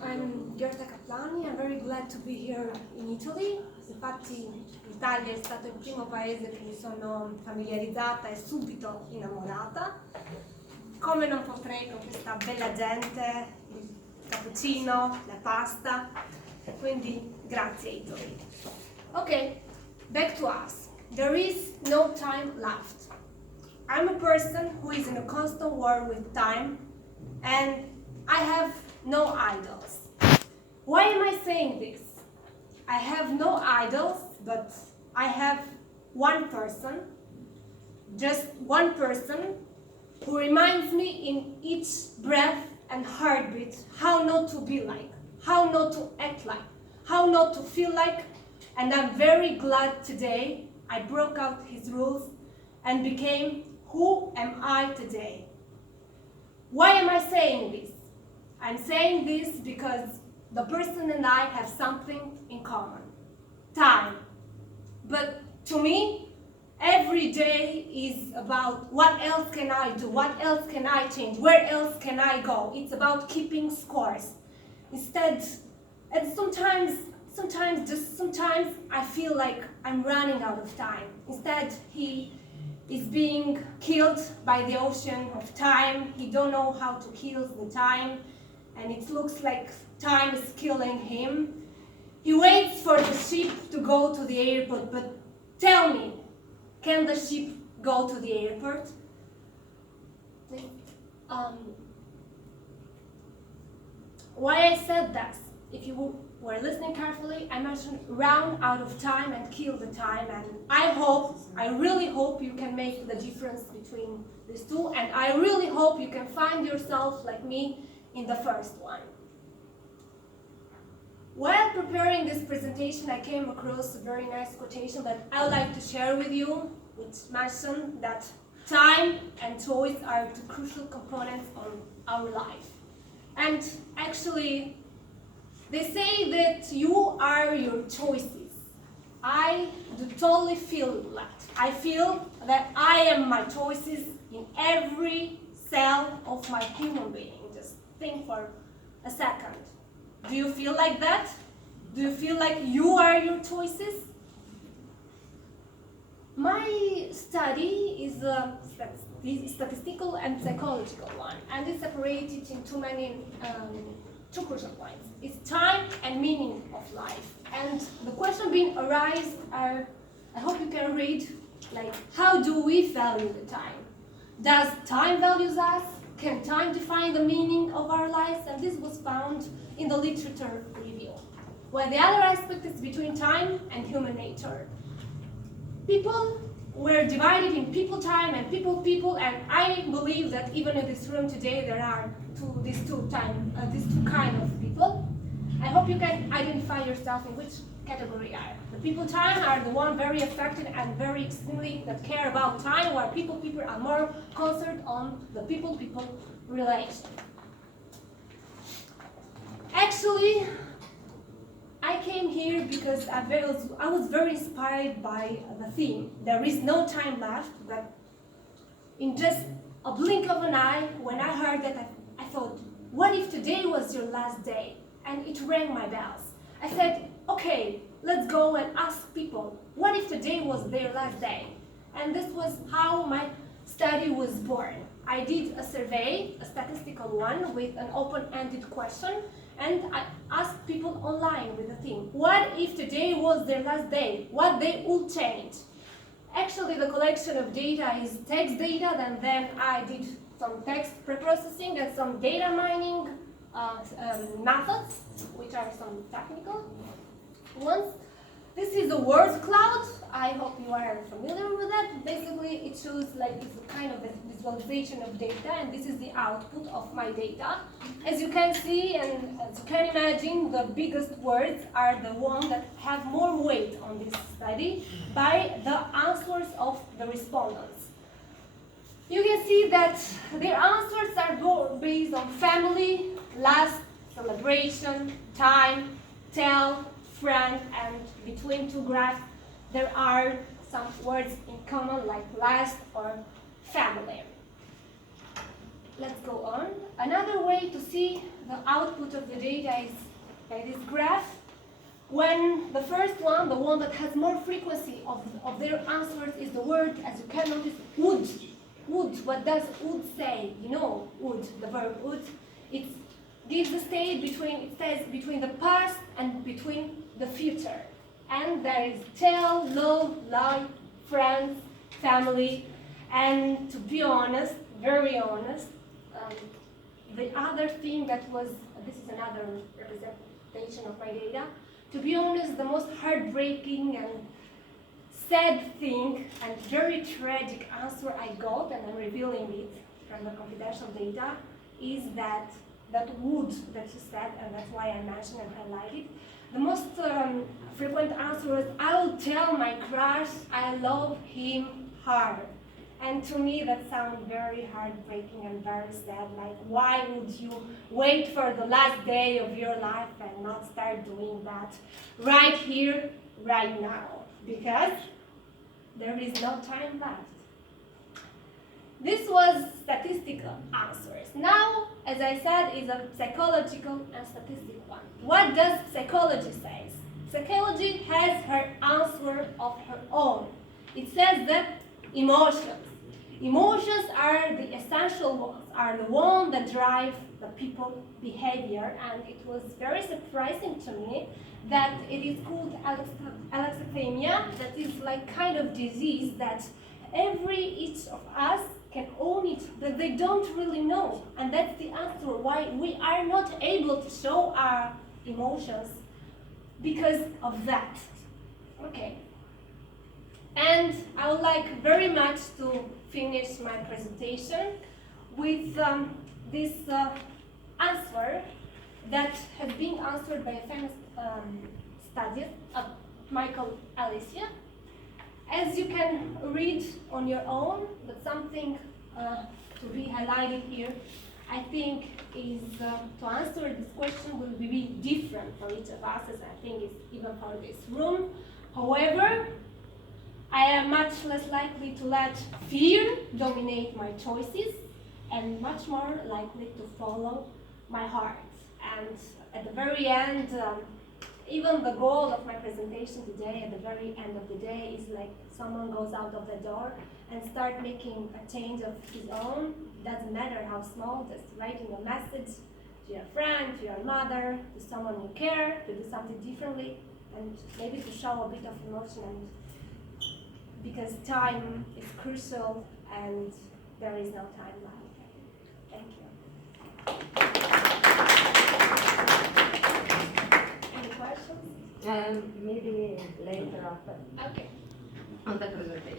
I'm Giorgia Caplani, I'm very glad to be here in Italy. Infatti l'Italia è stato il primo paese che mi sono familiarizzata e subito innamorata. Come non potrei con questa bella gente, il cappuccino, la pasta, quindi grazie Italy. Okay, back to us. There is no time left. I'm a person who is in a constant war with time and I have no idols. Why am I saying this? I have no idols, but I have one person, just one person, who reminds me in each breath and heartbeat how not to be like, how not to act like, how not to feel like, and I'm very glad today I broke out his rules and became who am I today. Why am I saying this? I'm saying this because the person and I have something in common, time. But to me, every day is about what else can I do, what else can I change, where else can I go. It's about keeping scores. Instead, and sometimes I feel like I'm running out of time. Instead, he is being killed by the ocean of time. He don't know how to kill the time. And it looks like time is killing him. He waits for the ship to go to the airport, but tell me, can the ship go to the airport? Why I said that, if you were listening carefully, I mentioned run out of time and kill the time, and I really hope you can make the difference between these two, and I really hope you can find yourself like me in the first one. While preparing this presentation, I came across a very nice quotation that I would like to share with you, which mentioned that time and choice are two crucial components of our life. And actually, they say that you are your choices. I do totally feel that. I feel that I am my choices in every cell of my human being. Think for a second. Do you feel like that? Do you feel like you are your choices? My study is a statistical and psychological one, and it's separated into two crucial points. It's time and meaning of life. And the question being arised are, I hope you can read, like, how do we value the time? Does time values us? Can time define the meaning of our lives? And this was found in the literature review. Well, the other aspect is between time and human nature. People were divided in people time and people, and I believe that even in this room today there are these two kind of people. I hope you can identify yourself in which category are. The people time are the one very affected and very extremely that care about time, where people are more concerned on the people relation. Actually, I came here because I was very inspired by the theme. There is no time left, but in just a blink of an eye, when I heard that, I thought, what if today was your last day? And it rang my bells. I said, okay, let's go and ask people, what if today was their last day? And this was how my study was born. I did a survey, a statistical one, with an open-ended question, and I asked people online with the theme, what if today was their last day? What they would change? Actually, the collection of data is text data, and then I did some text preprocessing and some data mining methods, which are some technical ones. This is a word cloud. I hope you are familiar with that. Basically, it shows like it's a kind of a visualization of data, and this is the output of my data. As you can see, and as you can imagine, the biggest words are the ones that have more weight on this study by the answers of the respondents. You can see that their answers are based on family, last, celebration, time, tell, friend, and between two graphs there are some words in common like last or family. let's go on. Another way to see the output of the data is by this graph. When the first one, the one that has more frequency of their answers is the word, as you can notice, would. Would. What does would say? You know, would, the verb would. It gives the state between, it says between the past and between the future. And there is tell, love, lie, friends, family, and to be honest, very honest, the other thing that was, this is another representation of my data, to be honest, the most heartbreaking and sad thing and very tragic answer I got, and I'm revealing it from the confidential data, is that would that you said, and that's why I mentioned and highlighted. The most frequent answer was, I will tell my crush I love him hard. And to me that sounds very heartbreaking and very sad. Like, why would you wait for the last day of your life and not start doing that right here, right now? Because there is no time left. This was statistical answers. Now, as I said, is a psychological and statistical one. What does psychology say? Psychology has her answer of her own. It says that emotions. Emotions are the essential ones, are the ones that drive the people's behavior, and it was very surprising to me that it is called alexithymia, that is like kind of disease that each of us can own it, that they don't really know. And that's the answer why we are not able to show our emotions, because of that. Okay. And I would like very much to finish my presentation with this answer that has been answered by a famous study of Michael Alicia. As you can read on your own, but something to be highlighted here, I think is to answer this question will be different for each of us, as I think it's even for this room. However, I am much less likely to let fear dominate my choices and much more likely to follow my heart. And at the very end, even the goal of my presentation today, at the very end of the day, is like someone goes out of the door and start making a change of his own. Doesn't matter how small, just writing a message to your friend, to your mother, to someone you care, to do something differently, and maybe to show a bit of emotion, and because time is crucial and there is no time left. Thank you. Any questions? Maybe later after Okay. on the presentation.